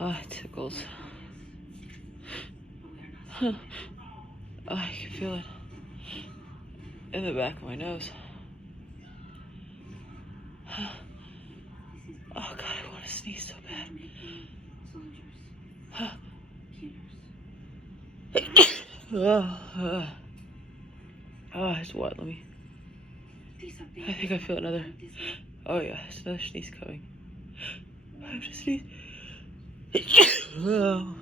Oh, it tickles. Huh. Oh, I can feel it in the back of my nose. Oh God, I want to sneeze so bad. Oh, it's wet. Let me. I think I feel another. Oh yeah, there's another sneeze coming. I have to sneeze. Oh.